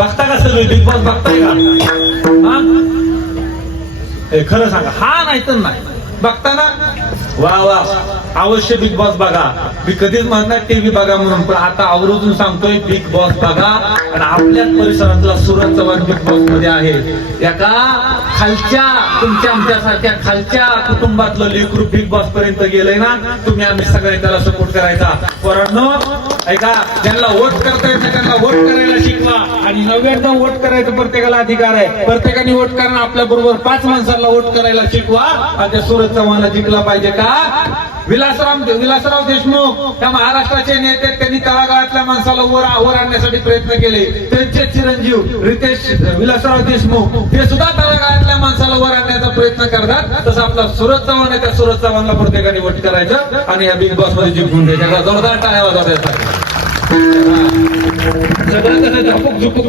बघता का सगळे बिग बॉस बघताय का? हा? हे खरं सांगा, हा नाही तर नाही बघता ना? वा वा, अवश्य बिग बॉस बघा. मी कधीच म्हणत नाही टीव्ही बघा म्हणून, पण आता आवर्जून सांगतोय बिग बॉस बघा. आणि आपल्याच परिसरातला सूरज चव्हाण बिग बॉस मध्ये आहे. एका खालच्या तुमच्या आमच्यासारख्या खालच्या कुटुंबातलं लेकरू बिग बॉस पर्यंत गेलंय ना. तुम्ही आम्ही सगळे त्याला सपोर्ट करायचा. पोरांनो ऐका, ज्यांना वोट करता येत नाही त्यांना वोट करायला शिकवा. आणि 99 वोट करायचं प्रत्येकाला अधिकार आहे. प्रत्येकाने वोट करणं, आपल्या बरोबर 5 माणसाला वोट करायला शिकवा. आणि त्या सूरज चव्हाणला जिंकला पाहिजे का? विलासराव देशमुख त्या महाराष्ट्राचे नेते, त्यांनी तळागाळातल्या माणसाला वर आणण्यासाठी प्रयत्न केले. त्यांचे चिरंजीव विलासराव देशमुख ते सुद्धा तळागाळातल्या माणसाला वर आणण्याचा प्रयत्न करतात. तसं आपला सूरज चव्हाण आहे, त्या सूरज चव्हाणला प्रत्येकाने वोट करायचं आणि या बिग बॉस मध्ये जिंकून द्यायचं. जोरदार टाळ्या वाजवतात. सगळं कसं झपक झुपक